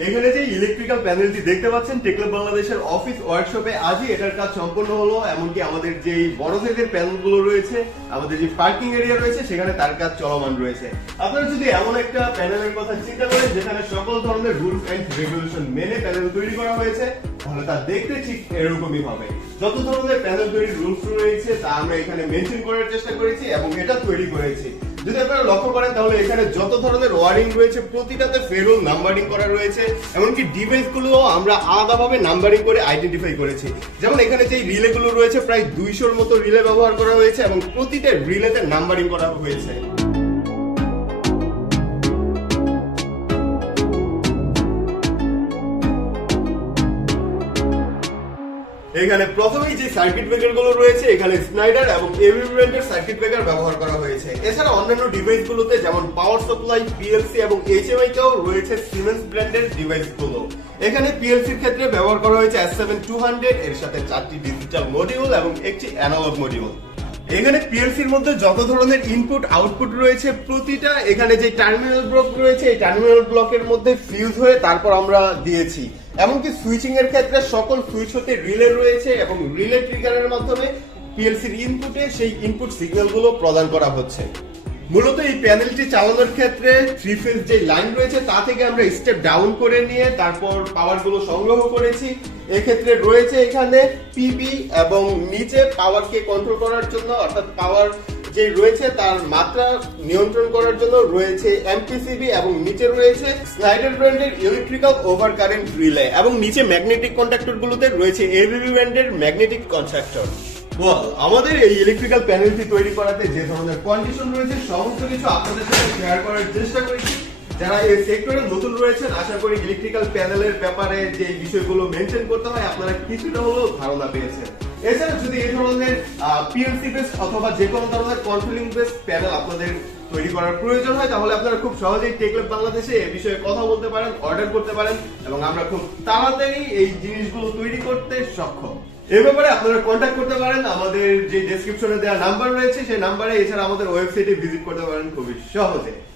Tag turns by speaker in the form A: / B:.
A: এখানে যে ইলেকট্রিক্যাল প্যানেলটি দেখতে পাচ্ছেন টেকলা বাংলাদেশের অফিস ওয়ার্কশপে আজই এটার কাজ সম্পন্ন হলো, এমনকি আমাদের যে বড় সাইজের প্যানেলগুলো রয়েছে, আমাদের যে পার্কিং এরিয়া রয়েছে, সেখানে তার কাজ চলমান রয়েছে। আপনারা যদি এমন একটা প্যানেলের কথা চিন্তা করেন, যেখানে সকল ধরনের রুলস অ্যান্ড রেগুলেশন মেনে প্যানেল তৈরি করা হয়েছে, তাহলে তা দেখতে ঠিক এরকমই হবে। যত ধরনের প্যানেল তৈরির রুলস রয়েছে, তা আমরা এখানে মেনশন করার চেষ্টা করেছি এবং এটা তৈরি করেছি। যদি আপনারা লক্ষ্য করেন, তাহলে এখানে যত ধরনের ওয়ারিং রয়েছে, প্রতিটাতে ফেরোল নাম্বারিং করা রয়েছে। এমনকি ডিভাইসগুলো আমরা আলাদাভাবে নাম্বারিং করে আইডেন্টিফাই করেছি। যেমন এখানে যে রিলে গুলো রয়েছে, প্রায় দুইশোর মতো রিলে ব্যবহার করা হয়েছে এবং প্রতিটা রিলেতে নাম্বারিং করা হয়েছে। এখানে প্রথমেই যে সার্কিট ব্রেকারগুলো রয়েছে, এখানে স্নাইডার এবং এভি ব্র্যান্ডের সার্কিট ব্রেকার ব্যবহার করা হয়েছে। এছাড়া অন্যান্য ডিভাইস গুলোতে যেমন পাওয়ার সাপ্লাই পিএলসি এবং এইচএমআই তেও রয়েছে সিমেন্স ব্র্যান্ডের ডিভাইসগুলো এখানে পিএলসির ক্ষেত্রে ব্যবহার করা হয়েছে এস সেভেন টু হান্ড্রেড এর সাথে চারটি ডিজিটাল মডিউল এবং একটি অ্যানালগ মডিউল এখানে পিএলসির মধ্যে যত ধরনের ইনপুট আউটপুট রয়েছে, প্রতিটা এখানে যে টার্মিনাল ব্লক রয়েছে, এই টার্মিনাল ব্লকের মধ্যে ফিউজ হয়ে তারপর আমরা দিয়েছি। এমনকি সুইচিং এর ক্ষেত্রে সকল সুইচ হতে রিলে রয়েছে এবং রিলে ট্রিগারের মাধ্যমে পিএলসির ইনপুটে সেই ইনপুট সিগন্যালগুলো প্রদান করা হচ্ছে। মূলত এই প্যানেলটি চালানোর ক্ষেত্রে থ্রি ফেজ যে লাইন রয়েছে, তা থেকে আমরা স্টেপ ডাউন করে নিয়ে তারপর পাওয়ারগুলো সংগ্রহ করেছি। এক্ষেত্রে রয়েছে এখানে পিবি এবং নিচে পাওয়ারকে কন্ট্রোল করার জন্য, অর্থাৎ পাওয়ার যে রয়েছে তার মাত্রা নিয়ন্ত্রণ করার জন্য রয়েছে এমপিসিবি এবং নিচে রয়েছে স্নাইডার ব্র্যান্ডের ইলেকট্রিক্যাল ওভার কারেন্ট রিলে এবং নিচে ম্যাগনেটিক কন্ট্রাক্টর গুলোতে রয়েছে এবিবি ব্র্যান্ডের ম্যাগনেটিক কন্ট্রাক্টর বল আমাদের এই ইলেকট্রিক্যাল প্যানেলটি তৈরি করাতে যে ধরনের কন্ডিশন রয়েছে, সমস্ত কিছু আপনাদের সাথে শেয়ার করার চেষ্টা করেছি। যারা এই সেক্টরে নতুন রয়েছেন, আশা করি ইলেকট্রিক্যাল প্যানেলের ব্যাপারে যে বিষয়গুলো মেনটেন করতে হয়, আপনারা কিছুটা হলেও ধারণা পেয়েছেন। এছাড়া যদি এই ধরনের অথবা যে কোনো ধরনের কন্ট্রোলিং প্যানেল আপনাদের তৈরি করার প্রয়োজন হয়, তাহলে আপনারা খুব সহজেই টেকলেব বাংলাদেশে এ বিষয়ে কথা বলতে পারেন অর্ডার করতে পারেন এবং আমরা খুব তাড়াতাড়ি এই জিনিসগুলো তৈরি করতে সক্ষম। এ ব্যাপারে আপনারা কন্ট্যাক্ট করতে পারেন, আমাদের যে ডেসক্রিপশনে দেওয়া নাম্বার রয়েছে, সেই নাম্বারে এছাড়া আমাদের ওয়েবসাইটে ভিজিট করতে পারেন খুবই সহজে।